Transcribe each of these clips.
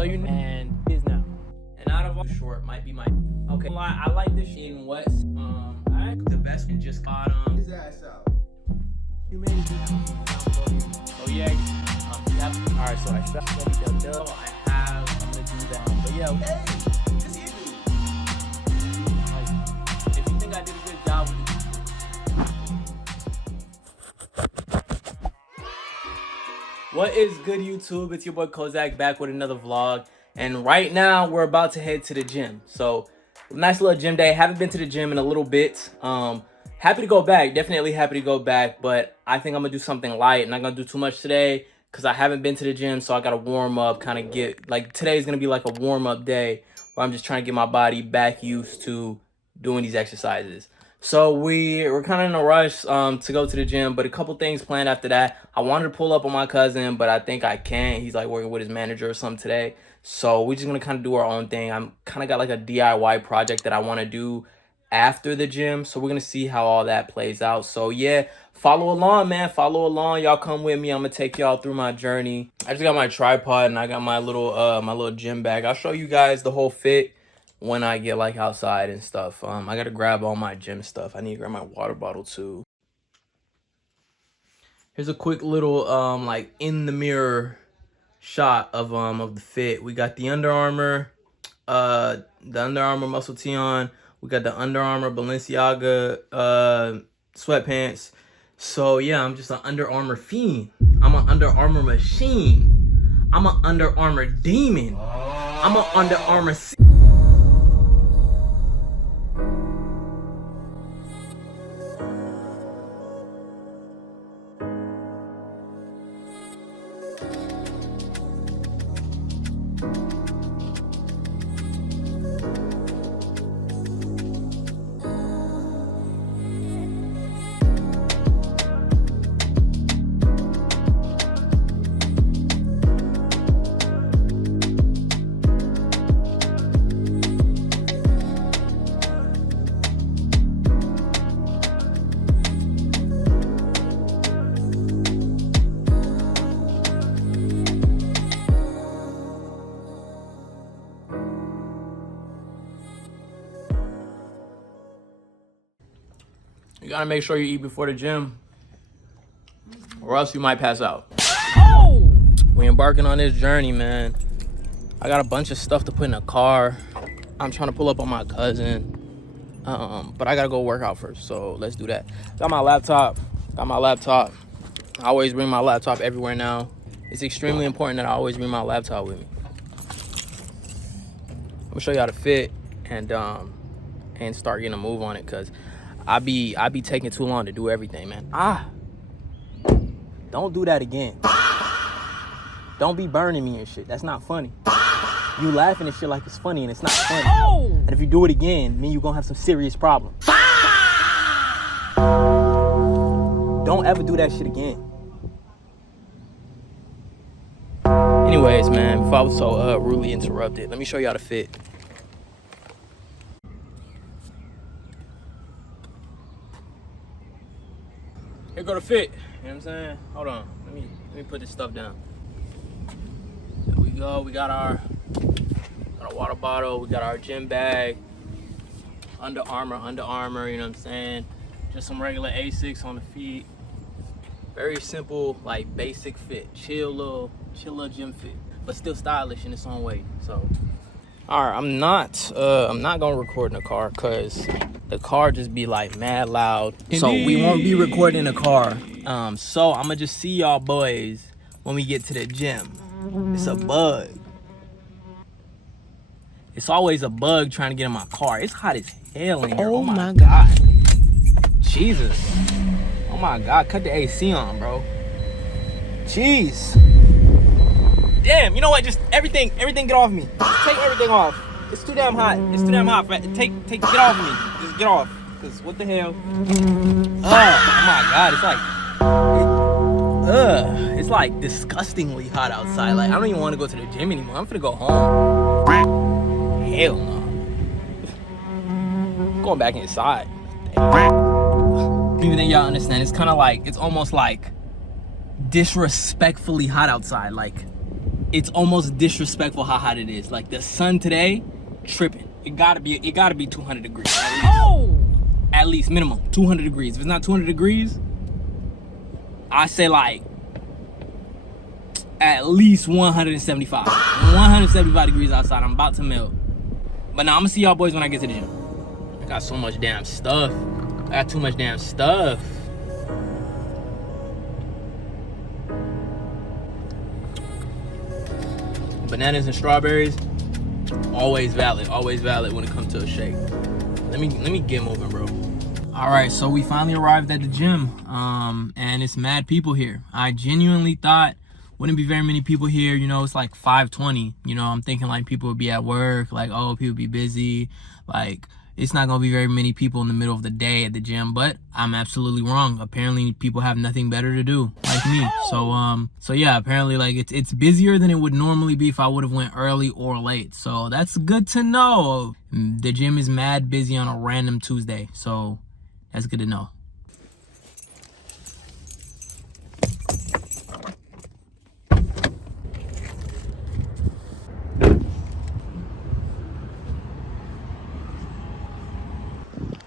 So you and is now. And out of all short might be my okay. I like this in West. The best one just got his ass out. You made it. Oh yeah. Yep. All right. So I shot double. I have. I'm gonna do that. But yeah. Hey, just hit me. If you think I did a good job with it. What is good, YouTube? It's your boy Kozact back with another vlog. And right now we're about to head to the gym. So nice little gym day. Haven't been to the gym in a little bit. Happy to go back. Definitely happy to go back. But I think I'm gonna do something light. Not gonna do too much today because I haven't been to the gym. So I gotta warm up, kind of get like today's gonna be like a warm up day where I'm just trying to get my body back used to doing these exercises. So we're kind of in a rush to go to the gym, but a couple things planned after that. I wanted to pull up on my cousin, but I think I can't. He's like working with his manager or something today. So we're just gonna kind of do our own thing. I'm kind of got like a DIY project that I want to do after the gym. So we're gonna see how all that plays out. So yeah, follow along, man. Follow along. Y'all come with me. I'm gonna take y'all through my journey. I just got my tripod and I got my little gym bag. I'll show you guys the whole fit when I get like outside and stuff. I gotta grab all my gym stuff. I need to grab my water bottle too. Here's a quick little like in the mirror shot of the fit. We got the Under Armour muscle tee on. We got the Under Armour Balenciaga sweatpants. So yeah, I'm just an Under Armour fiend. I'm an Under Armour machine. I'm an Under Armour demon. I'm an Under Armour. You gotta make sure you eat before the gym, or else you might pass out. Oh! We're embarking on this journey, man. I got a bunch of stuff to put in the car. I'm trying to pull up on my cousin, but I gotta go work out first, so let's do that. Got my laptop. I always bring my laptop everywhere now. It's extremely important that I always bring my laptop with me. I'm gonna show you how to fit and start getting a move on it, cause I be taking too long to do everything, man. Don't do that again. Don't be burning me and shit. That's not funny. You laughing and shit like it's funny and it's not funny. Oh! And if you do it again, then you're gonna have some serious problems. Don't ever do that shit again. Anyways, man, before I was so rudely interrupted, let me show you how to fit. Here go to fit. You know what I'm saying? Hold on. Let me put this stuff down. There we go. We got our water bottle. We got our gym bag. Under Armour, you know what I'm saying? Just some regular Asics on the feet. Very simple, like basic fit. Chill little gym fit, but still stylish in its own way. So, all right, I'm not gonna record in the car because the car just be like mad loud. So we won't be recording in the car. So I'm gonna just see y'all boys when we get to the gym. It's a bug. It's always a bug trying to get in my car. It's hot as hell in here. Oh my God. Jesus. Oh my God, cut the AC on, bro. Jeez. Damn, you know what? Just everything get off me. Just take everything off. It's too damn hot. Get off me. Just get off. Cause what the hell? Oh my God, it's like disgustingly hot outside. Like I don't even want to go to the gym anymore. I'm finna go home. Hell no. Going back inside. Even think y'all understand, it's kind of like, it's almost like disrespectfully hot outside. Like it's almost disrespectful how hot it is. Like the sun today, tripping. It gotta be 200 degrees. At least minimum 200 degrees. If it's not 200 degrees, I say like at least 175. 175 degrees outside. I'm about to melt. But now I'm gonna see y'all boys when I get to the gym. I got so much damn stuff. I got too much damn stuff. Bananas and strawberries, always valid when it comes to a shake. Let me get moving, bro. All right, so we finally arrived at the gym, and it's mad people here. I genuinely thought wouldn't be very many people here. You know, it's like 5:20. You know, I'm thinking like people would be at work, like, oh, people be busy. Like, it's not gonna be very many people in the middle of the day at the gym, but I'm absolutely wrong. Apparently people have nothing better to do, like me. So yeah, apparently like it's busier than it would normally be if I would have went early or late. So that's good to know. The gym is mad busy on a random Tuesday, so that's good to know.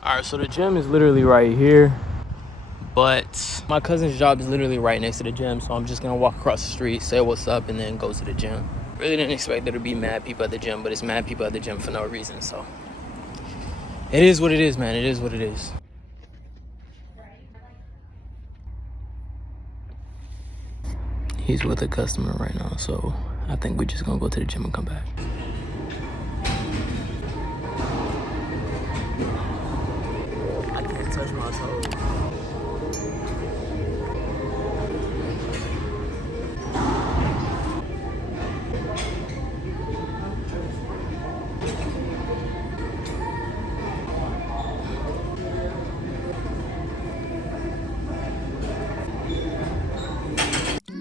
All right, so the gym is literally right here, but my cousin's job is literally right next to the gym, so I'm just gonna walk across the street, say what's up, and then go to the gym. Really didn't expect there to be mad people at the gym, but it's mad people at the gym for no reason, so it is what it is, man. It is what it is. He's with a customer right now, so I think we're just gonna go to the gym and come back. I can't touch my toes.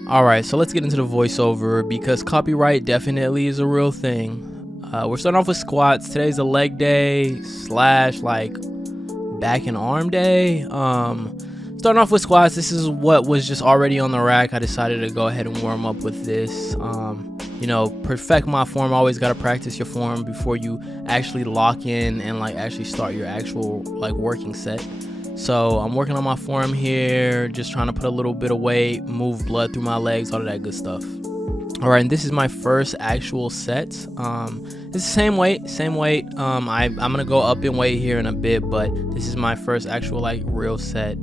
All right, so let's get into the voiceover because copyright definitely is a real thing. We're starting off with squats. Today's a leg day / like back and arm day. Starting off with squats. This is what was just already on the rack. I decided to go ahead and warm up with this. You know, perfect my form. Always got to practice your form before you actually lock in and like actually start your actual like working set. So I'm working on my form here, just trying to put a little bit of weight, move blood through my legs, all of that good stuff. All right, and this is my first actual set. It's the same weight. I'm gonna go up in weight here in a bit, but this is my first actual like real set.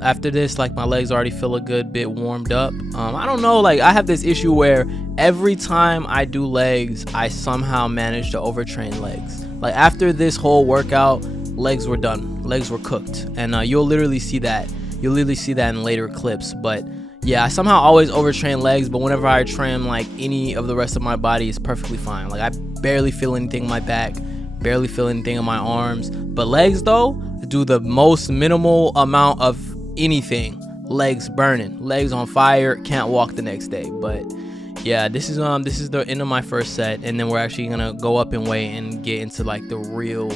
After this, like my legs already feel a good bit warmed up. I don't know, like I have this issue where every time I do legs, I somehow manage to overtrain legs. Like after this whole workout, legs were done, legs were cooked, and you'll literally see that in later clips. But yeah, I somehow always overtrain legs, but whenever I train like any of the rest of my body, it's perfectly fine. Like I barely feel anything in my back, barely feel anything in my arms, but legs though, do the most minimal amount of anything. Legs burning, legs on fire, can't walk the next day. But yeah, this is the end of my first set, and then we're actually gonna go up in weight and get into like the real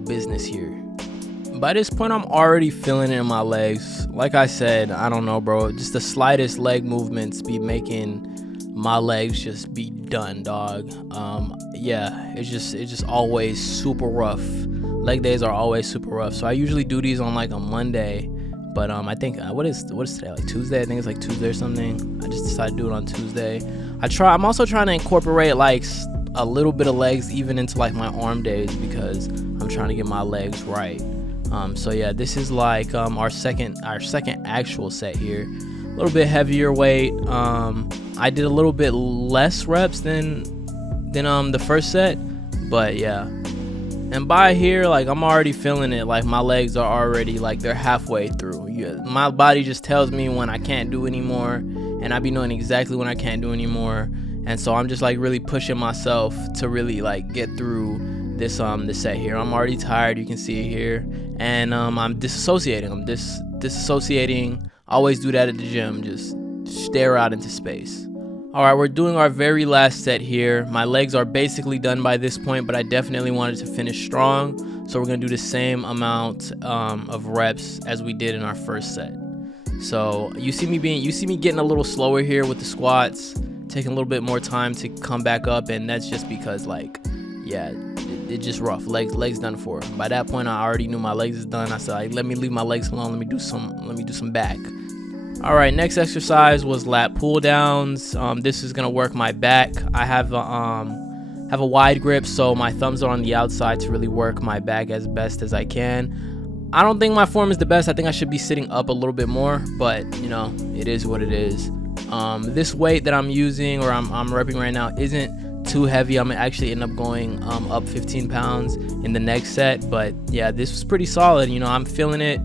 business here. By this point, I'm already feeling it in my legs. Like I said, I don't know, bro. Just the slightest leg movements be making my legs just be done, dog. Yeah, it's just always super rough. Leg days are always super rough. So I usually do these on like a Monday, but I think what is today? Like Tuesday? I think it's like Tuesday or something. I just decided to do it on Tuesday. I'm also trying to incorporate like a little bit of legs even into like my arm days because I'm trying to get my legs right. So yeah, this is like our second actual set here. A little bit heavier weight. I did a little bit less reps than the first set, but yeah. And by here, like I'm already feeling it. Like my legs are already like they're halfway through. My body just tells me when I can't do anymore, and I be knowing exactly when I can't do anymore. And so I'm just like really pushing myself to really like get through this set here. I'm already tired, you can see it here, and I'm disassociating. Disassociating. Always do that at the gym. Just stare out into space. All right, we're doing our very last set here. My legs are basically done by this point, but I definitely wanted to finish strong, so we're gonna do the same amount of reps as we did in our first set. So you see me getting a little slower here with the squats. taking a little bit more time to come back up, and that's just because, like, yeah, it's just rough. Legs done for. By that point, I already knew my legs is done. I said, like, let me leave my legs alone. Let me do some back. All right, next exercise was lat pull downs. This is gonna work my back. I have a wide grip, so my thumbs are on the outside to really work my back as best as I can. I don't think my form is the best. I think I should be sitting up a little bit more, but you know, it is what it is. This weight that I'm using, or I'm repping right now, isn't too heavy. I'm actually end up going up 15 pounds in the next set, but yeah, this was pretty solid. You know, I'm feeling it.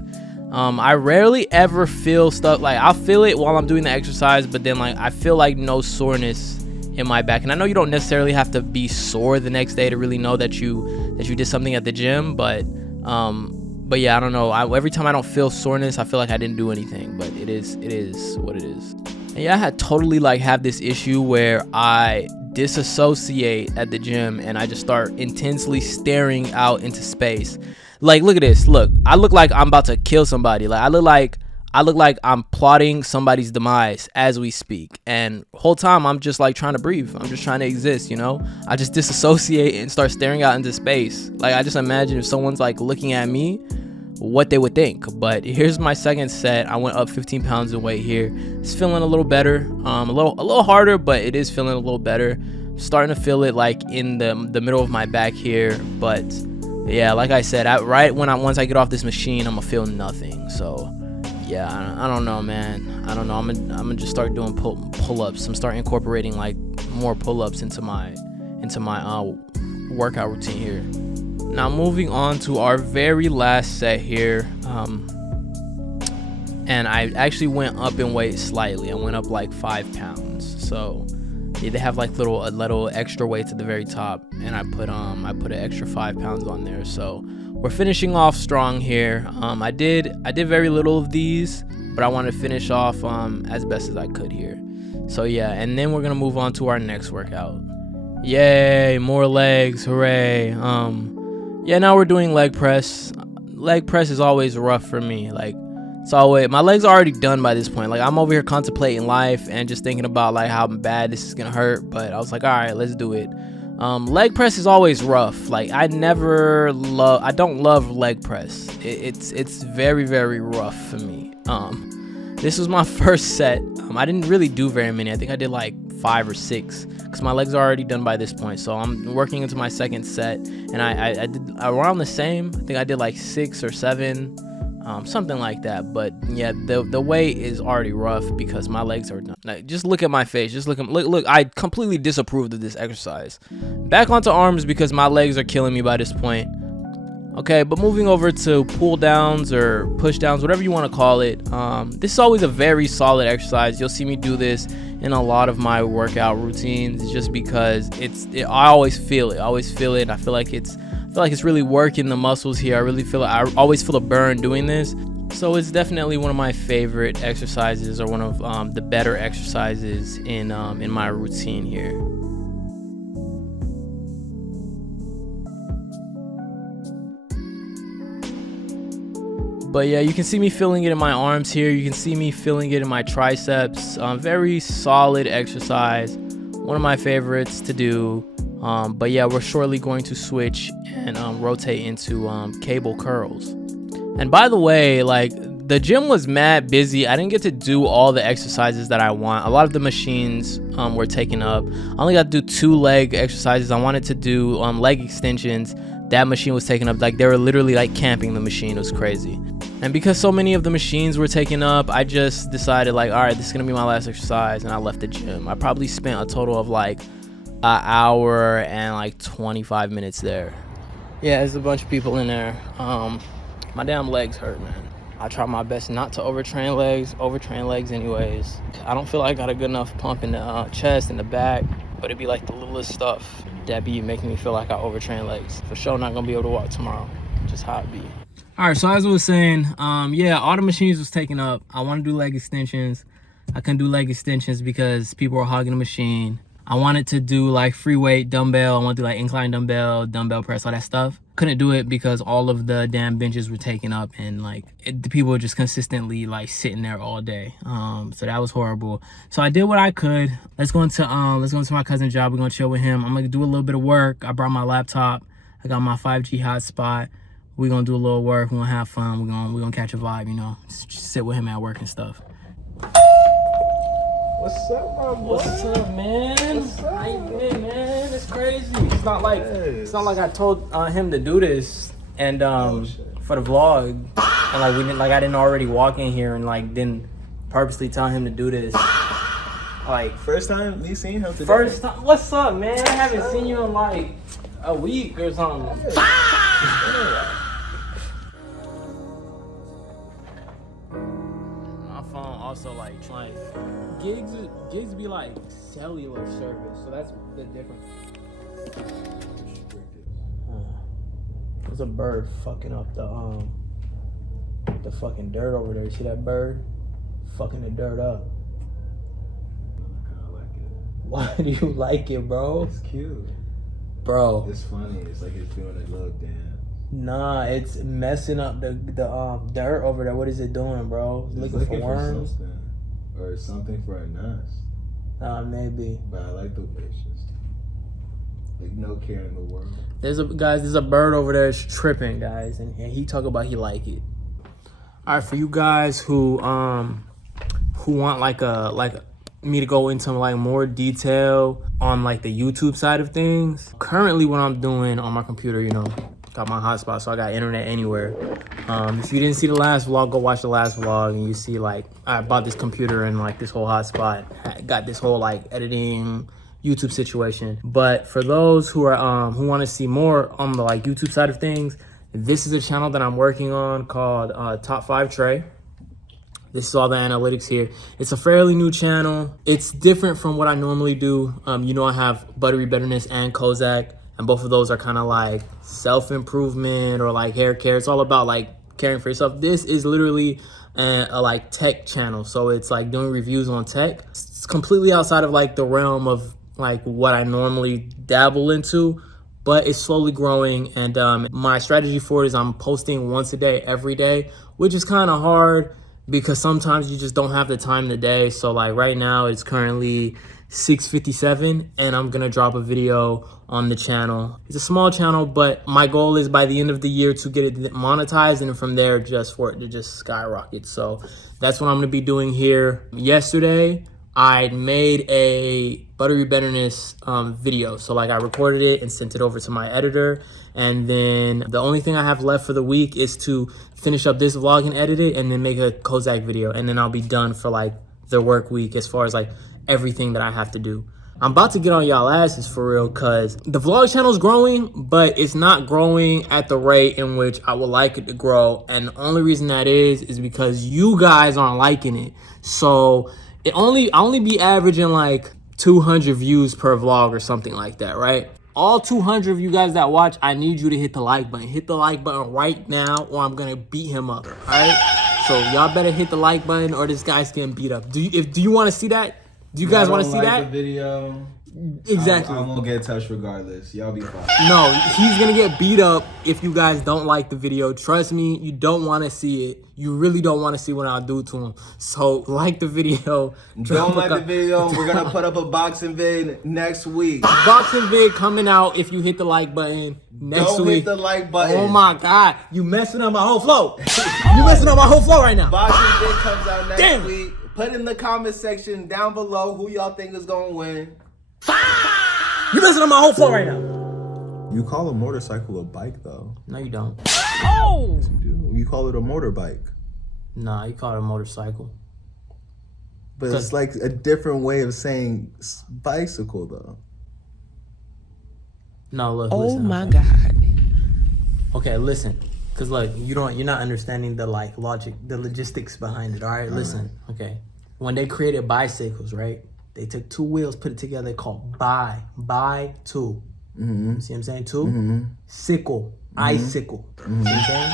I rarely ever feel stuff, like I'll feel it while I'm doing the exercise, but then like I feel like no soreness in my back. And I know you don't necessarily have to be sore the next day to really know that you did something at the gym, but yeah, I don't know. Every time I don't feel soreness, I feel like I didn't do anything. But it is what it is. And yeah, I had totally like have this issue where I disassociate at the gym and I just start intensely staring out into space. Like, look at this. Look, I look like I'm about to kill somebody. Like I look like I'm plotting somebody's demise as we speak. And whole time I'm just like trying to breathe. I'm just trying to exist, you know? I just disassociate and start staring out into space. Like I just imagine if someone's like looking at me, what they would think. But here's my second set. I went up 15 pounds in weight here. It's feeling a little better. A little harder, but it is feeling a little better. Starting to feel it like in the middle of my back here. But yeah, like I said, once I get off this machine, I'm gonna feel nothing. So yeah, I don't know, man. I don't know. I'm gonna just start doing pull-ups. I'm start incorporating like more pull-ups into my workout routine here. Now moving on to our very last set here, and I actually went up in weight slightly. I went up like 5 pounds. So yeah, they have like a little extra weights at the very top, and I put an extra 5 pounds on there. So we're finishing off strong here. I did very little of these, but I want to finish off as best as I could here. So yeah, and then we're gonna move on to our next workout. Yay, more legs, hooray. Yeah, now we're doing leg press. Leg press is always rough for me. Like, it's always, my legs are already done by this point. Like, I'm over here contemplating life and just thinking about like how bad this is gonna hurt. But I was like, all right, let's do it. Leg press is always rough. Like, I don't love leg press. It's very, very rough for me. This was my first set. I didn't really do very many. I think I did like 5 or 6 because my legs are already done by this point. So I'm working into my second set, and I did around the same. I think I did like 6 or 7, something like that. But yeah, the weight is already rough because my legs are done. Like, just look at my face. Just look. I completely disapproved of this exercise. Back onto arms because my legs are killing me by this point. Okay, but moving over to pull downs or push downs, whatever you want to call it. This is always a very solid exercise. You'll see me do this in a lot of my workout routines, just because I always feel it. I feel like it's really working the muscles here. I always feel a burn doing this. So it's definitely one of my favorite exercises, or one of the better exercises in my routine here. But yeah, you can see me feeling it in my arms here. You can see me feeling it in my triceps. Very solid exercise. One of my favorites to do. But yeah, we're shortly going to switch and rotate into cable curls. And by the way, like, the gym was mad busy. I didn't get to do all the exercises that I want. A lot of the machines were taken up. I only got to do 2 leg exercises. I wanted to do leg extensions. That machine was taken up. Like, they were literally like camping the machine. It was crazy. And because so many of the machines were taken up, I just decided, like, all right, this is gonna be my last exercise, and I left the gym. I probably spent a total of like an hour and like 25 minutes there. Yeah, there's a bunch of people in there. My damn legs hurt, man. I try my best not to overtrain legs anyways. I don't feel like I got a good enough pump in the chest and the back, but it'd be like the littlest stuff that be making me feel like I overtrain legs. For sure not gonna be able to walk tomorrow, just how it be. All right, so as I was saying, yeah, all the machines was taken up. I want to do leg extensions. I couldn't do leg extensions because people were hogging the machine. I wanted to do like free weight dumbbell. I want to do like incline dumbbell press, all that stuff. couldn't do it because all of the damn benches were taken up, and like the people were just consistently like sitting there all day. So that was horrible. So I did what I could. Let's go into my cousin's job. We're gonna chill with him. I'm gonna do a little bit of work. I brought my laptop. I got my 5G hotspot. We're gonna do a little work. We're gonna have fun. We're gonna catch a vibe, you know. Just sit with him at work and stuff. What's up, my boy? What's up, man? What's up? How you been, man? It's crazy. It's not like I told him to do this and for the vlog, and I didn't already walk in here and like didn't purposely tell him to do this. Like First time me seeing him today. first time. What's up, man? I haven't seen you in like a week or something. My phone also like trying. Gigs be like cellular service, so that's the difference. There's a bird fucking up the fucking dirt over there. You see that bird? Fucking the dirt up. I kind of like it. Why do you like it, bro? It's cute. Bro. It's funny. It's like it's doing a little dance. Nah, it's messing up the dirt over there. What is it doing, bro? It's looking for worms? Something. Or something for a nest. Maybe. But I like the patience. Like no care in the world. There's a bird over there that's tripping, guys, and he talk about he like it. All right, for you guys who want like me to go into like more detail on like the YouTube side of things. Currently, what I'm doing on my computer, you know, got my hotspot, so I got internet anywhere. If you didn't see the last vlog, go watch the last vlog, and you see like I bought this computer and like this whole hotspot, got this whole like editing YouTube situation. But for those who are who want to see more on the like YouTube side of things, this is a channel that I'm working on called Top 5 Trey. This is all the analytics here. It's a fairly new channel. It's different from what I normally do. You know, I have Buttery Bitterness and Kozact, and both of those are kind of like self-improvement or like hair care. It's all about like caring for yourself. This is literally a like tech channel. So it's like doing reviews on tech. It's completely outside of like the realm of like what I normally dabble into, but it's slowly growing. And my strategy for it is I'm posting once a day, every day, which is kind of hard because sometimes you just don't have the time in the day. So like right now it's currently 6:57 and I'm gonna drop a video on the channel. It's a small channel, but my goal is by the end of the year to get it monetized, and from there just for it to just skyrocket. So that's what I'm gonna be doing here. Yesterday I made a Buttery Bitterness video. So like I recorded it and sent it over to my editor, and then the only thing I have left for the week is to finish up this vlog and edit it, and then make a Kozact video, and then I'll be done for like the work week as far as like everything that I have to do. I'm about to get on y'all asses for real, cause the vlog channel's growing, but it's not growing at the rate in which I would like it to grow. And the only reason that is because you guys aren't liking it. So I only be averaging like 200 views per vlog or something like that, right? All 200 of you guys that watch, I need you to hit the like button. Hit the like button right now, or I'm gonna beat him up, all right? So y'all better hit the like button, or this guy's getting beat up. Do you want to see that? Do you guys want to see that? The video. Exactly. I'm gonna get touched regardless. Y'all be fine. No, he's gonna get beat up if you guys don't like the video. Trust me, you don't want to see it. You really don't want to see what I'll do to him. So like the video. Don't like the video. We're gonna put up a boxing vid next week. Boxing vid coming out if you hit the like button next Don't week. hit the like button. Oh my God, you messing up my whole flow. You messing up my whole flow right now. Boxing vid comes out next Damn. week. Put in the comment section down below who y'all think is gonna win. You messing up my whole flow right now. You call a motorcycle a bike though. No, you don't. You do. You call it a motorbike. Nah, you call it a motorcycle. But it's like a different way of saying bicycle though. No, look. Oh listen, my okay. God. Okay, listen. Cause look, you're not understanding the like logic, the logistics behind it. All right, listen. Okay, when they created bicycles, right? They took two wheels, put it together. They called bi two. Mm-hmm. See what I'm saying? Two. Mm-hmm. Sickle, icicle. Mm-hmm. See what I'm saying?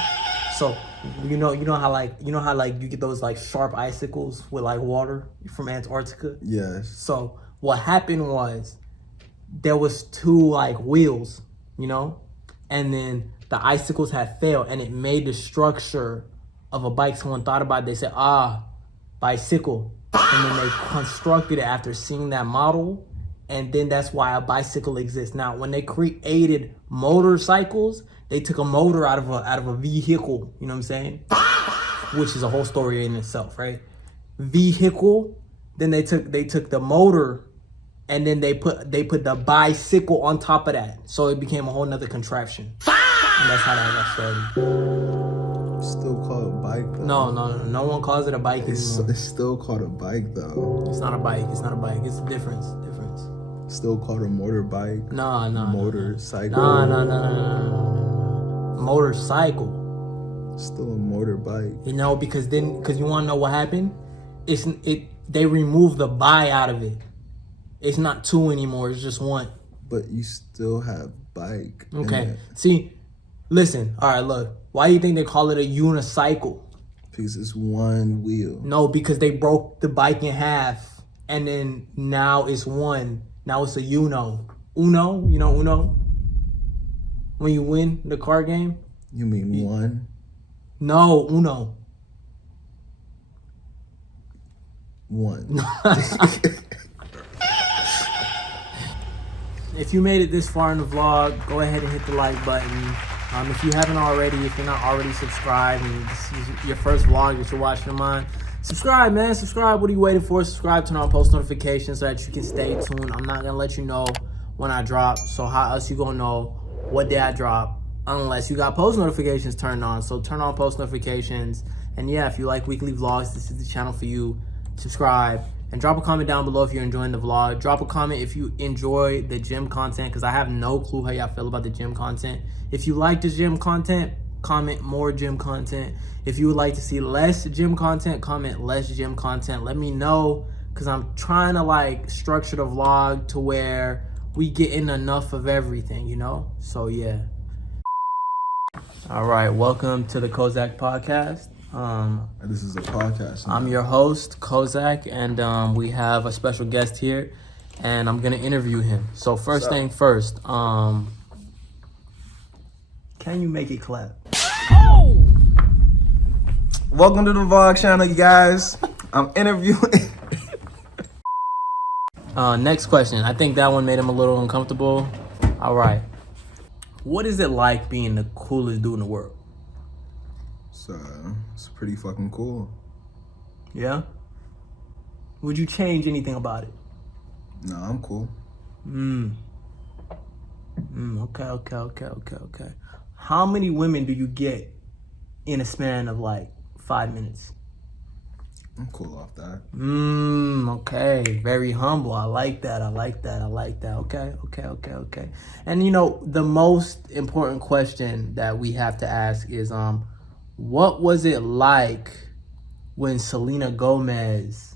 So you know how you get those like sharp icicles with like water from Antarctica. Yes. So what happened was there was two like wheels, you know, and then the icicles had failed, and it made the structure of a bike. Someone thought about it. They said, bicycle. And then they constructed it after seeing that model. And then that's why a bicycle exists. Now, when they created motorcycles, they took a motor out of a vehicle, you know what I'm saying? Which is a whole story in itself, right? Vehicle, then they took the motor, and then they put the bicycle on top of that. So it became a whole nother contraption. And that's how that got started. Still called a bike though. No one calls it a bike anymore. It's still called a bike though. It's not a bike. It's a difference. Still called a motorbike. Motorcycle. No. Motorcycle. Still a motorbike. You know, because you want to know what happened? They removed the bi out of it. It's not two anymore. It's just one. But you still have bike. Okay. See, listen. All right, look. Why do you think they call it a unicycle? Because it's one wheel. No, because they broke the bike in half, and then now it's one. Now it's a Uno. Uno? You know Uno? When you win the card game? You mean one? No, Uno. One. If you made it this far in the vlog, go ahead and hit the like button. If you haven't already, if you're not already subscribed and this is your first vlog that you're watching of mine, subscribe, man. Subscribe. What are you waiting for? Subscribe, turn on post notifications so that you can stay tuned. I'm not going to let you know when I drop. So how else you going to know what day I drop unless you got post notifications turned on? So turn on post notifications. And yeah, if you like weekly vlogs, this is the channel for you. Subscribe. And drop a comment down below if you're enjoying the vlog. Drop a comment if you enjoy the gym content, because I have no clue how y'all feel about the gym content. If you like this gym content, comment more gym content. If you would like to see less gym content, comment less gym content. Let me know, because I'm trying to like structure the vlog to where we get in enough of everything, you know? So yeah. All right, welcome to the Kozact podcast. This is a podcast. I'm your host, Kozact, and we have a special guest here, and I'm gonna interview him. So first thing first, can you make it clap? Oh! Welcome to the vlog channel, you guys. I'm interviewing. Next question. I think that one made him a little uncomfortable. All right. What is it like being the coolest dude in the world? It's pretty fucking cool. Yeah? Would you change anything about it? No, I'm cool. Okay. How many women do you get in a span of like 5 minutes? I'm cool off that. Okay. Very humble. I like that. Okay. And you know, the most important question that we have to ask is, what was it like when Selena Gomez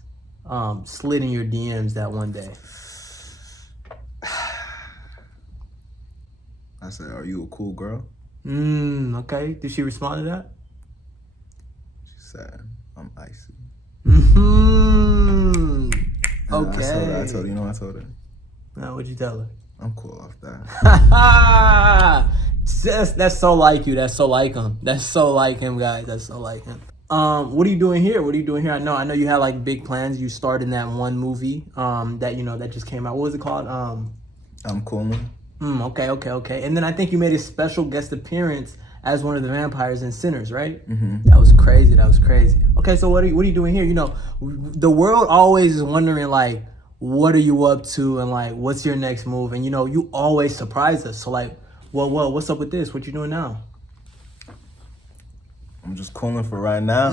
slid in your DMs that one day? I said, "Are you a cool girl?" Okay. Did she respond to that? She said, "I'm icy." Okay. I told her. Now, what'd you tell her? I'm cool off that. That's so like you. That's so like him. That's so like him, guys. That's so like him. What are you doing here? I know you had like big plans. You starred in that one movie that just came out. What was it called? I'm cool. Okay. And then I think you made a special guest appearance as one of the vampires in Sinners, right? Mm-hmm. That was crazy. Okay, so what are you doing here? You know, the world always is wondering like, what are you up to, and like, what's your next move? And you know, you always surprise us. So like, what's up with this? What you doing now? I'm just cooling for right now.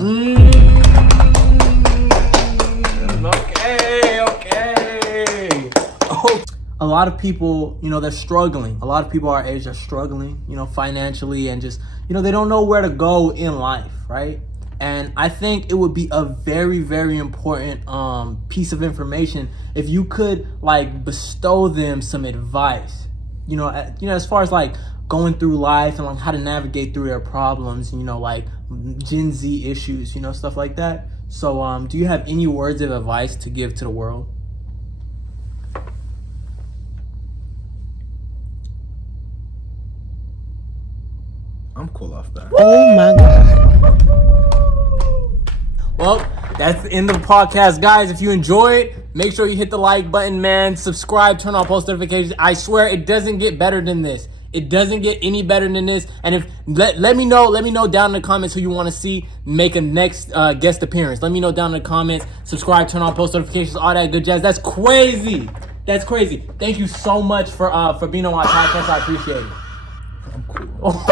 Okay. Oh, a lot of people, you know, they're struggling. A lot of people our age are struggling, you know, financially, and just, you know, they don't know where to go in life, right? And I think it would be a very, very important piece of information if you could like bestow them some advice, you know, as far as like going through life and like how to navigate through their problems, you know, like Gen Z issues, you know, stuff like that. So do you have any words of advice to give to the world? I'm cool off that. Oh my God. Well, that's the end of the podcast, guys. If you enjoyed, make sure you hit the like button, man. Subscribe, turn on post notifications. I swear it doesn't get better than this. It doesn't get any better than this. And if let me know down in the comments who you want to see make a next guest appearance. Let me know down in the comments. Subscribe, turn on post notifications, all that good jazz. That's crazy. That's crazy. Thank you so much for being on my podcast. I appreciate it. I'm cool.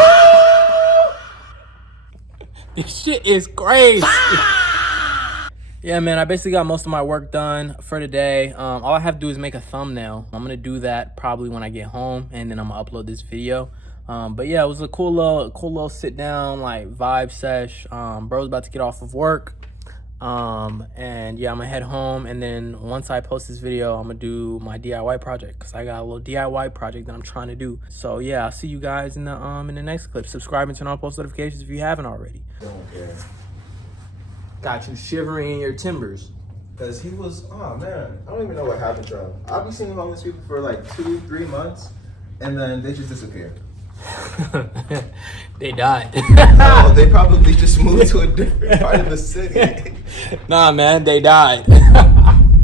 This shit is crazy. Yeah, man, I basically got most of my work done for today. All I have to do is make a thumbnail. I'm going to do that probably when I get home, and then I'm going to upload this video. But yeah, it was a cool little sit down, like vibe sesh. Bro's about to get off of work. And yeah, I'm going to head home, and then once I post this video, I'm going to do my DIY project because I got a little DIY project that I'm trying to do. So yeah, I'll see you guys in the next clip. Subscribe and turn on post notifications if you haven't already. Don't care. Got you shivering in your timbers. Cause he was, oh man, I don't even know what happened to him. I'll be seeing homeless people for like 2-3 months, and then they just disappear. They died. No, they probably just moved to a different part of the city. Nah, man, they died.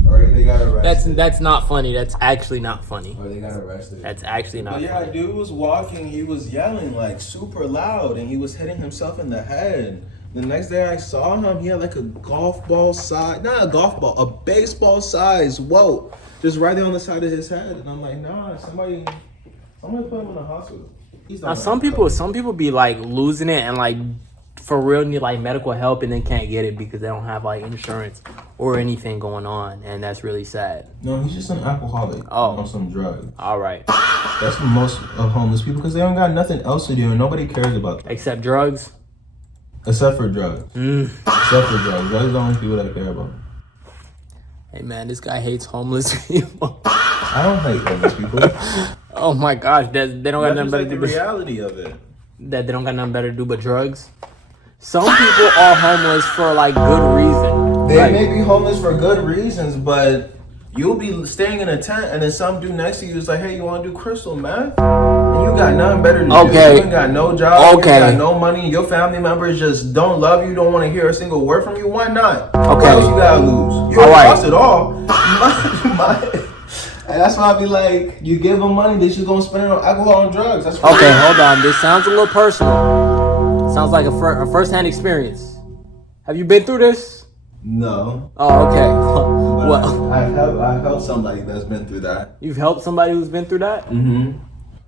Or they got arrested. That's not funny. That's actually not funny. Or they got arrested. That's actually not But yeah, funny. dude was walking, he was yelling like super loud, and he was hitting himself in the head. The next day I saw him, he had like a golf ball size, not a golf ball, a baseball size, whoa, just right there on the side of his head. And I'm like, nah, somebody put him in the hospital. Now, some people be like losing it and like for real need like medical help and then can't get it because they don't have like insurance or anything going on, and that's really sad. No, he's just an alcoholic on some drugs. All right. That's the most of homeless people because they don't got nothing else to do and nobody cares about them. Except drugs. Except for drugs. Except for drugs. Drugs are the only people that care about them. Hey man, this guy hates homeless people. I don't hate homeless people. Oh my gosh, they don't got nothing better to the do. But, reality of it. that they don't got nothing better to do but drugs. Some people are homeless for like good reason. They like, may be homeless for good reasons, but you'll be staying in a tent and then some dude next to you is like, hey, you want to do crystal meth? And you got nothing better to do. You ain't got no job, you ain't got no money, your family members just don't love you, don't want to hear a single word from you. Why not? What else you gotta lose? You already lost it all. And that's why I be like, you give them money, they just gonna spend it on alcohol and drugs. That's okay, hold on. This sounds a little personal. Sounds like a first-hand experience. Have you been through this? No. Oh, okay. Well, I've helped somebody that's been through that. You've helped somebody who's been through that? Mm-hmm.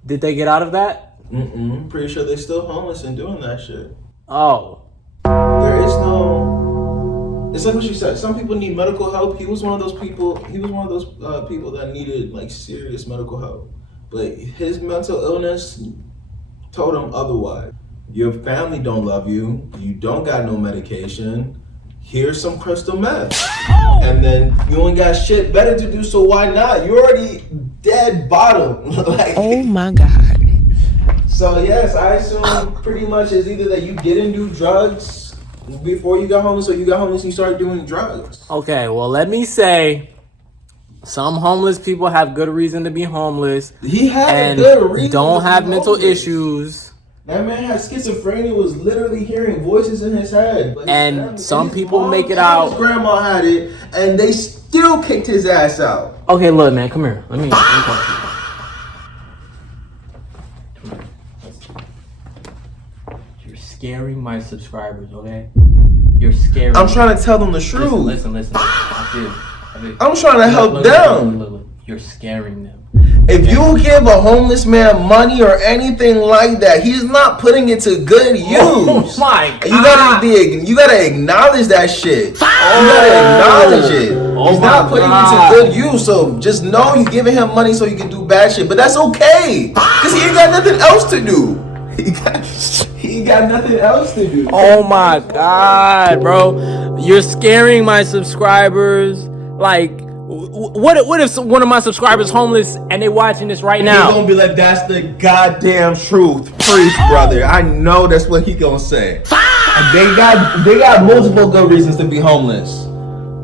Did they get out of that? Mm-mm. Pretty sure they're still homeless and doing that shit. Oh. There is no... It's like what she said. Some people need medical help. He was one of those people. He was one of those people that needed like serious medical help. But his mental illness told him otherwise. Your family don't love you. You don't got no medication. Here's some crystal meth. And then you ain't got shit better to do, so why not? You're already dead bottom. Like, Oh my God. so yes, I assume pretty much is either that you didn't do drugs before you got homeless, or you got homeless and you started doing drugs. Okay, well, let me say, some homeless people have good reason to be homeless. He had and a good reason. don't to have be mental homeless. issues. That man had schizophrenia, was literally hearing voices in his head. But his And family- some his people mom make it and out. His grandma had it, and they still kicked his ass out. Okay, look, man, come here. Let me talk to you. You're scaring my subscribers, okay? You're scaring. I'm trying to tell them the truth. Listen. I feel. I'm trying to help them. Look. You're scaring them. If you give a homeless man money or anything like that, he's not putting it to good use. Oh my God. You gotta acknowledge that shit. You gotta acknowledge it. He's not putting it to good use. So just know you're giving him money so he can do bad shit. But that's okay, cause he ain't got nothing else to do. He ain't got nothing else to do. Oh my God, bro. You're scaring my subscribers. Like, what if one of my subscribers homeless and they watching this right now? He's gonna be like, that's the goddamn truth. Preach, brother. I know that's what he gonna say. And they got multiple good reasons to be homeless.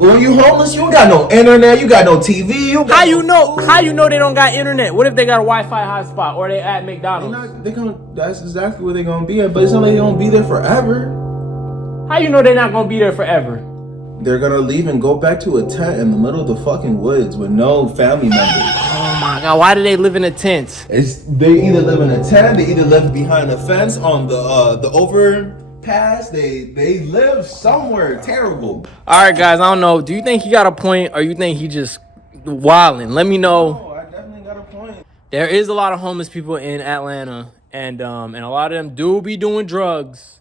When you homeless, you ain't got no internet, you got no TV, you got How you no know? food. How you know they don't got internet? What if they got a Wi-Fi hotspot or they at They McDonald's? that's exactly where they gonna be at, but it's not like they gonna be there forever. How you know they're not gonna be there forever? They're gonna leave and go back to a tent in the middle of the fucking woods with no family members. Oh my god! Why do they live in a tent? They either live in a tent, they either live behind a fence on the overpass. They live somewhere terrible. All right, guys. I don't know. Do you think he got a point, or you think he just wilding? Let me know. Oh, I definitely got a point. There is a lot of homeless people in Atlanta, and a lot of them do be doing drugs.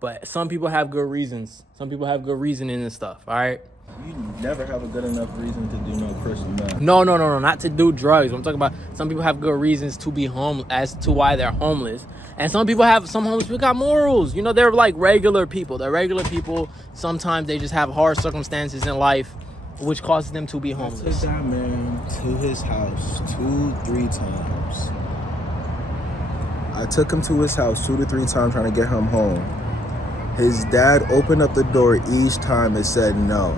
But some people have good reasons. Some people have good reasoning and stuff. All right. You never have a good enough reason to do no Christian math. No, not to do drugs. I'm talking about some people have good reasons to be homeless as to why they're homeless. And some homeless people got morals. You know, they're like regular people. They're regular people. Sometimes they just have hard circumstances in life, which causes them to be I took homeless. that man to his house 2-3 times. I took him to his house 2 to 3 times trying to get him home. His dad opened up the door each time and said no.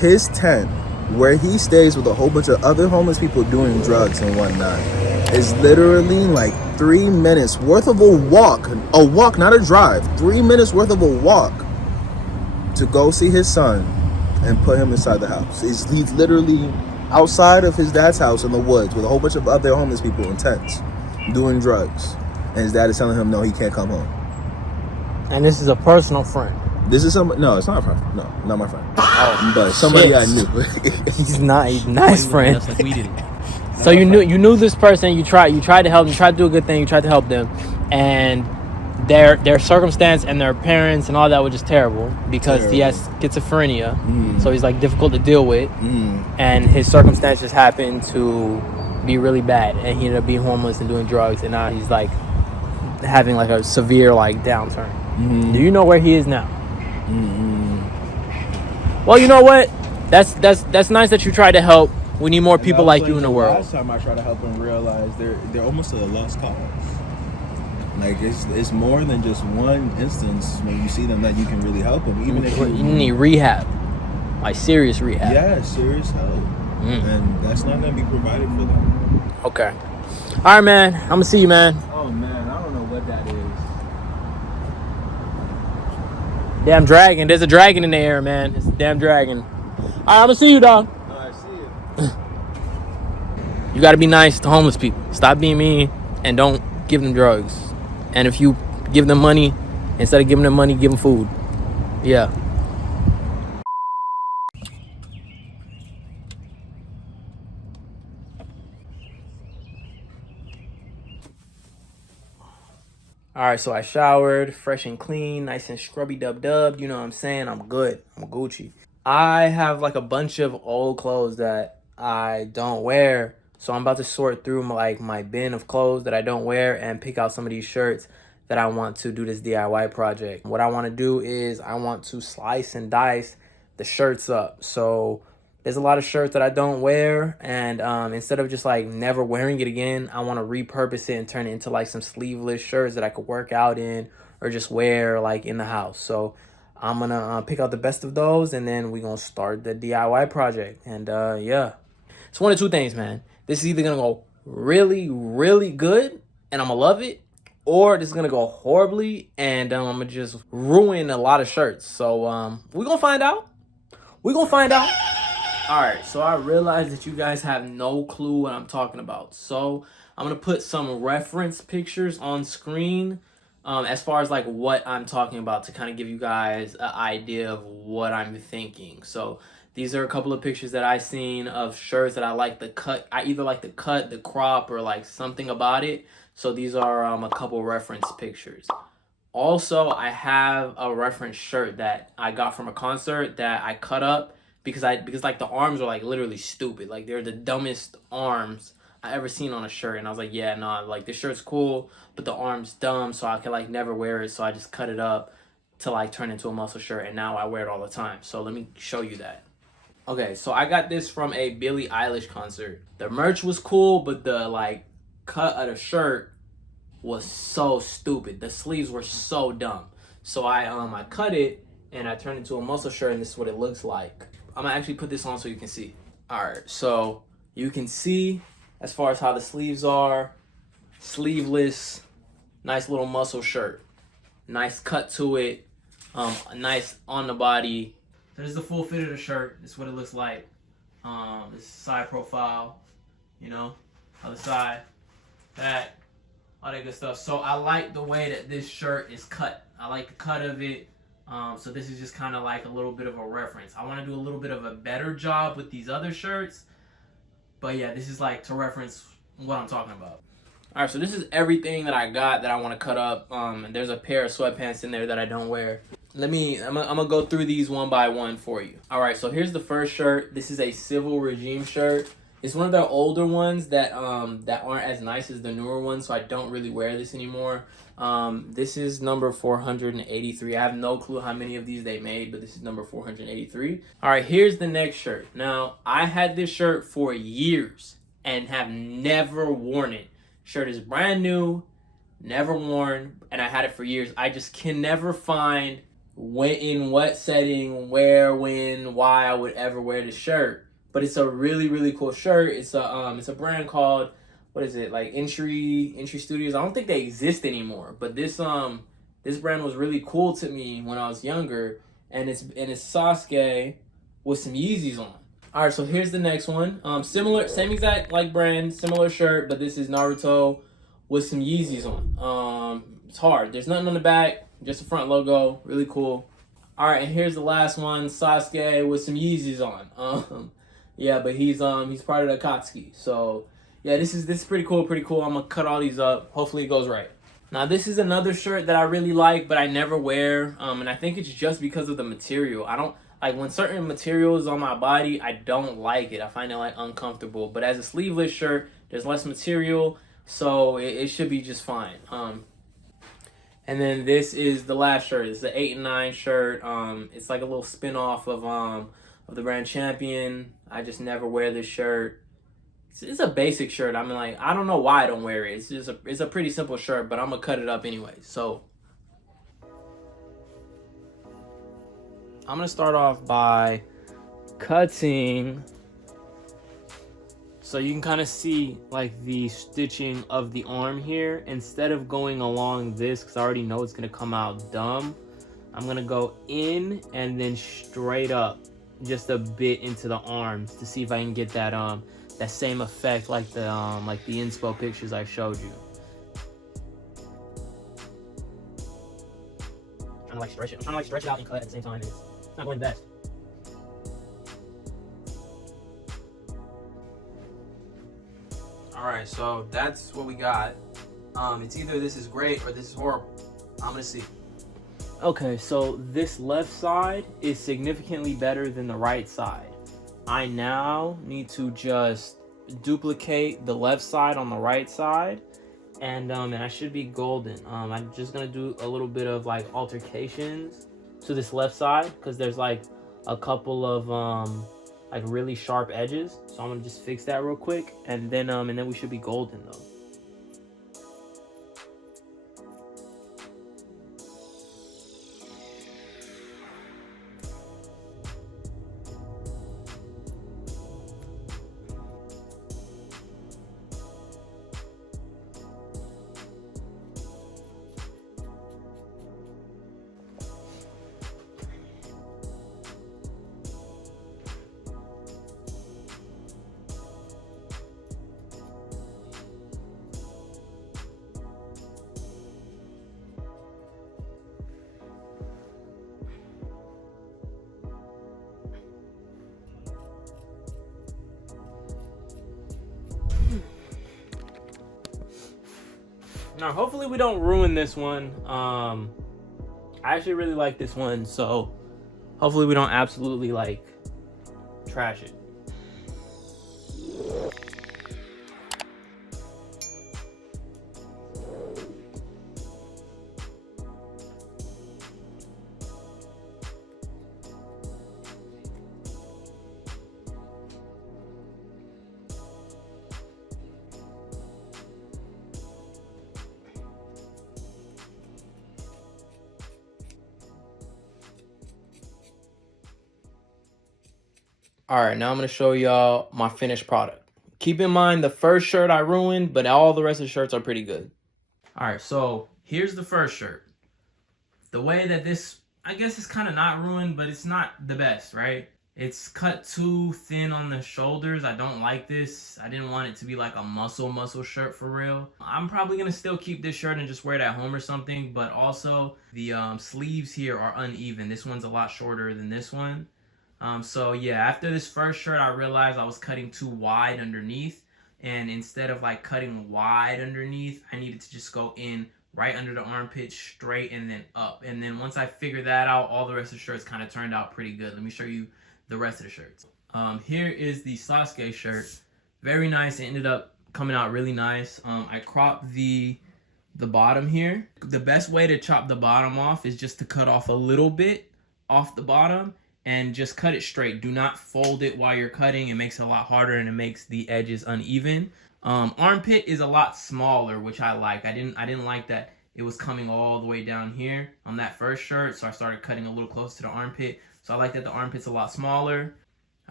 His tent, where he stays with a whole bunch of other homeless people doing drugs and whatnot, is literally like 3 minutes worth of a walk, not a drive, 3 minutes worth of a walk to go see his son and put him inside the house. He's literally outside of his dad's house in the woods with a whole bunch of other homeless people in tents doing drugs. And his dad is telling him no, he can't come home. And this is a personal friend. This is no, it's not a friend. No, not my friend. Oh, but somebody shit. I knew. He's nice friend. Like we did. So you knew this person. You tried to help them. You tried to do a good thing. You tried to help them, and their circumstance and their parents and all that was just terrible because he has schizophrenia. So he's like difficult to deal with, and his circumstances happened to be really bad, and he ended up being homeless and doing drugs, and now he's like having like a severe like downturn. Do you know where he is now? Well, you know what? That's nice that you tried to help. We need more people like you in the world. Last time I tried to help them realize they're almost a lost cause. Like it's more than just one instance when you see them that you can really help them. Even if You need rehab, like serious rehab. yeah, serious help, and that's not gonna be provided for them. Okay. All right, man. I'm gonna see you, man. Oh man, I don't know what that is. Damn dragon. There's a dragon in the air, man. It's a damn dragon. All right, I'm gonna see you, dog. I see it. You gotta be nice to homeless people. Stop being mean and don't give them drugs. And if you give them money, instead of giving them money, give them food. Yeah. All right, so I showered, fresh and clean, nice and scrubby dub. You know what I'm saying? I'm good. I'm Gucci. I have like a bunch of old clothes that I don't wear. So I'm about to sort through my bin of clothes that I don't wear and pick out some of these shirts that I want to do this DIY project. What I want to do is I want to slice and dice the shirts up. So there's a lot of shirts that I don't wear, and instead of just like never wearing it again, I want to repurpose it and turn it into like some sleeveless shirts that I could work out in or just wear like in the house. So I'm gonna pick out the best of those, and then we're gonna start the DIY project. And yeah, it's one of two things, man. This is either gonna go really, really good, and I'm gonna love it, or this is gonna go horribly, and I'm gonna just ruin a lot of shirts. So we're gonna find out. We're gonna find out. All right, so I realize that you guys have no clue what I'm talking about. So I'm going to put some reference pictures on screen as far as like what I'm talking about to kind of give you guys an idea of what I'm thinking. So these are a couple of pictures that I seen of shirts that I like the cut. I either like the cut, the crop, or like something about it. So these are a couple reference pictures. Also, I have a reference shirt that I got from a concert that I cut up because like the arms are like literally stupid. Like they're the dumbest arms I ever seen on a shirt. And I was like, yeah, nah, like this shirt's cool, but the arm's dumb, so I could like never wear it. So I just cut it up to like turn into a muscle shirt, and now I wear it all the time. So let me show you that. Okay, so I got this from a Billie Eilish concert. The merch was cool, but the like cut of the shirt was so stupid. The sleeves were so dumb. So I cut it, and I turned into a muscle shirt, and this is what it looks like. I'm gonna actually put this on so you can see. All right, so you can see as far as how the sleeves are, sleeveless, nice little muscle shirt, nice cut to it, nice on the body. So this is the full fit of the shirt. This is what it looks like. This side profile, you know, other side, that, all that good stuff. So I like the way that this shirt is cut. I like the cut of it. So this is just kind of like a little bit of a reference. I want to do a little bit of a better job with these other shirts. But yeah, this is like to reference what I'm talking about. All right, so this is everything that I got that I want to cut up. And there's a pair of sweatpants in there that I don't wear. I'm gonna go through these one by one for you. All right, so here's the first shirt. This is a Civil Regime shirt. It's one of their older ones that aren't as nice as the newer ones, so I don't really wear this anymore. This is number 483. I have no clue how many of these they made, but this is number 483. All right, here's the next shirt. Now, I had this shirt for years and have never worn it. Shirt is brand new, never worn, and I had it for years. I just can never find when, in what setting, where, when, why I would ever wear this shirt. But it's a really, really cool shirt. It's a brand called, what is it, like Entry Studios. I don't think they exist anymore. But this brand was really cool to me when I was younger, and it's Sasuke with some Yeezys on. All right, so here's the next one. Similar, same exact like brand, similar shirt, but this is Naruto with some Yeezys on. It's hard. There's nothing on the back, just a front logo. Really cool. All right, and here's the last one, Sasuke with some Yeezys on. Yeah, but he's part of the Akatsuki. So yeah, this is pretty cool. I'm gonna cut all these up. Hopefully it goes right. Now this is another shirt that I really like, but I never wear. And I think it's just because of the material. I don't like when certain material is on my body. I don't like it. I find it like uncomfortable. But as a sleeveless shirt, there's less material, so it should be just fine. And then this is the last shirt. It's the 8 and 9 shirt. It's like a little spin-off of the brand Champion. I just never wear this shirt. It's a basic shirt. I mean, like, I don't know why I don't wear it. It's a pretty simple shirt, but I'm gonna cut it up anyway. So I'm gonna start off by cutting, so you can kind of see like the stitching of the arm here. Instead of going along this, because I already know it's gonna come out dumb, I'm gonna go in and then straight up just a bit into the arms to see if I can get that that same effect like the inspo pictures I showed you. I'm trying to stretch it out and cut at the same time. It's not going best. All right, so that's what we got. It's either this is great or this is horrible. I'm gonna see. Okay, so this left side is significantly better than the right side. I now need to just duplicate the left side on the right side, and I should be golden. I'm just gonna do a little bit of like altercations to this left side because there's like a couple of like really sharp edges. So I'm gonna just fix that real quick, and then we should be golden though. Now, hopefully we don't ruin this one. I actually really like this one, so hopefully we don't absolutely like trash it. All right, now I'm gonna show y'all my finished product. Keep in mind the first shirt I ruined, but all the rest of the shirts are pretty good. All right, so here's the first shirt. The way that this, I guess it's kind of not ruined, but it's not the best, right? It's cut too thin on the shoulders. I don't like this. I didn't want it to be like a muscle shirt for real. I'm probably gonna still keep this shirt and just wear it at home or something, but also the sleeves here are uneven. This one's a lot shorter than this one. So yeah, after this first shirt, I realized I was cutting too wide underneath, and instead of like cutting wide underneath, I needed to just go in right under the armpit, straight, and then up. And then once I figured that out, all the rest of the shirts kind of turned out pretty good. Let me show you the rest of the shirts. Here is the Sasuke shirt. Very nice. It ended up coming out really nice. I cropped the bottom here. The best way to chop the bottom off is just to cut off a little bit off the bottom and just cut it straight. Do not fold it while you're cutting. It makes it a lot harder and it makes the edges uneven. Armpit is a lot smaller, which I like. I didn't like that it was coming all the way down here on that first shirt, so I started cutting a little close to the armpit. So I like that the armpit's a lot smaller.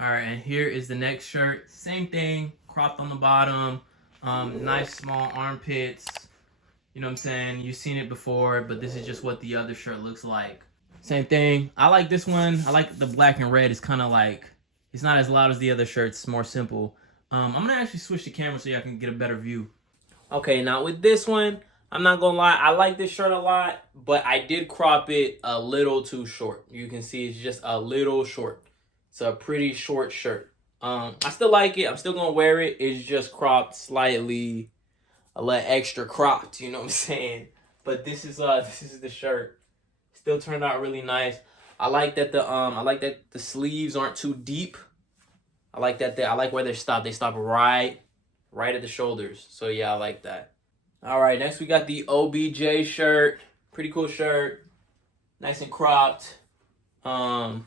All right, and here is the next shirt. Same thing, cropped on the bottom. Nice small armpits. You know what I'm saying? You've seen it before, but this is just what the other shirt looks like. Same thing. I like this one. I like the black and red. It's kind of like, it's not as loud as the other shirts. It's more simple. I'm going to actually switch the camera so y'all can get a better view. Okay, now with this one, I'm not going to lie. I like this shirt a lot, but I did crop it a little too short. You can see it's just a little short. It's a pretty short shirt. I still like it. I'm still going to wear it. It's just cropped slightly, a little extra cropped, you know what I'm saying? But this is the shirt. Still turned out really nice. I like that the sleeves aren't too deep. I like that I like where they stop. They stop right at the shoulders. So yeah, I like that. All right, next we got the OBJ shirt. Pretty cool shirt. Nice and cropped. Yeah,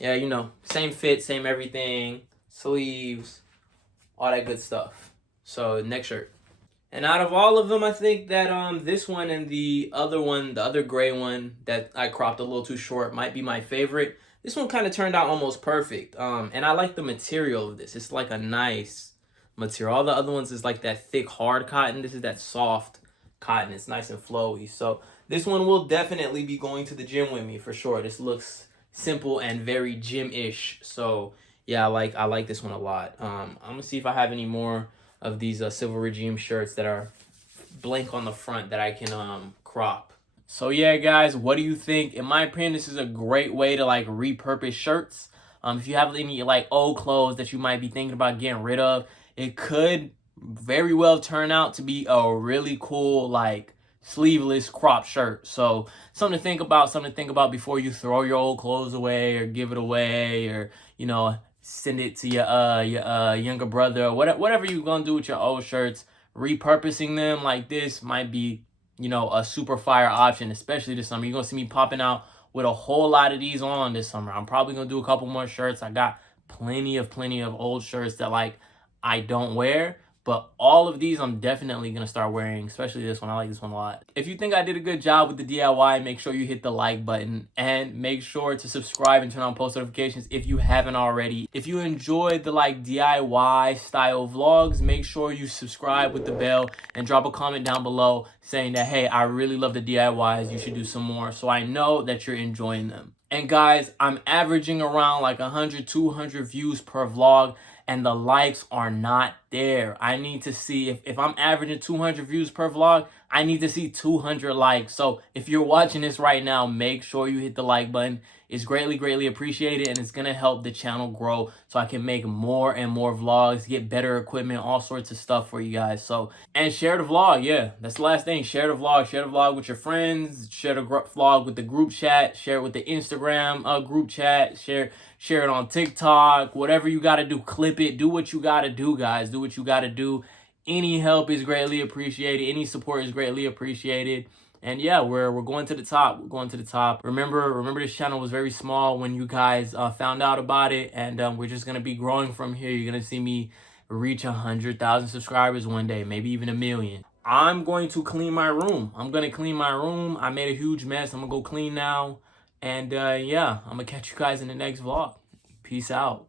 you know, same fit, same everything. Sleeves, all that good stuff. So next shirt. And out of all of them, I think that this one and the other gray one that I cropped a little too short might be my favorite. This one kind of turned out almost perfect. And I like the material of this. It's like a nice material. All the other ones is like that thick, hard cotton. This is that soft cotton. It's nice and flowy. So this one will definitely be going to the gym with me for sure. This looks simple and very gym-ish. So yeah, I like this one a lot. I'm gonna see if I have any more of these Civil Regime shirts that are blank on the front that I can crop. So yeah, guys, what do you think? In my opinion, this is a great way to like repurpose shirts. If you have any like old clothes that you might be thinking about getting rid of, it could very well turn out to be a really cool like sleeveless crop shirt. So something to think about before you throw your old clothes away or give it away, or you know, send it to your younger brother, or whatever you're gonna do with your old shirts. Repurposing them like this might be, you know, a super fire option, especially this summer. You're gonna see me popping out with a whole lot of these on this summer. I'm probably gonna do a couple more shirts. I got plenty of old shirts that like I don't wear, but all of these I'm definitely gonna start wearing, especially this one. I like this one a lot. If you think I did a good job with the DIY, make sure you hit the like button and make sure to subscribe and turn on post notifications if you haven't already. If you enjoyed the like DIY style vlogs, make sure you subscribe with the bell and drop a comment down below saying that, hey, I really love the DIYs, you should do some more, so I know that you're enjoying them. And guys, I'm averaging around like 100, 200 views per vlog, and the likes are not there. I need to see, if I'm averaging 200 views per vlog, I need to see 200 likes. So if you're watching this right now, make sure you hit the like button. It's greatly appreciated, and it's going to help the channel grow so I can make more and more vlogs, get better equipment, all sorts of stuff for you guys. So, and share the vlog. Yeah, that's the last thing. Share the vlog with your friends, share the vlog with the group chat, share it with the Instagram group chat, share it on TikTok, whatever you got to do, clip it, do what you got to do, guys. Do what you got to do. Any help is greatly appreciated. Any support is greatly appreciated. And yeah, we're going to the top. We're going to the top. Remember this channel was very small when you guys found out about it, and we're just gonna be growing from here. You're gonna see me reach 100,000 subscribers one day, maybe even 1 million. I'm going to clean my room. I'm gonna clean my room. I made a huge mess. I'm gonna go clean now, and yeah, I'm gonna catch you guys in the next vlog. Peace out.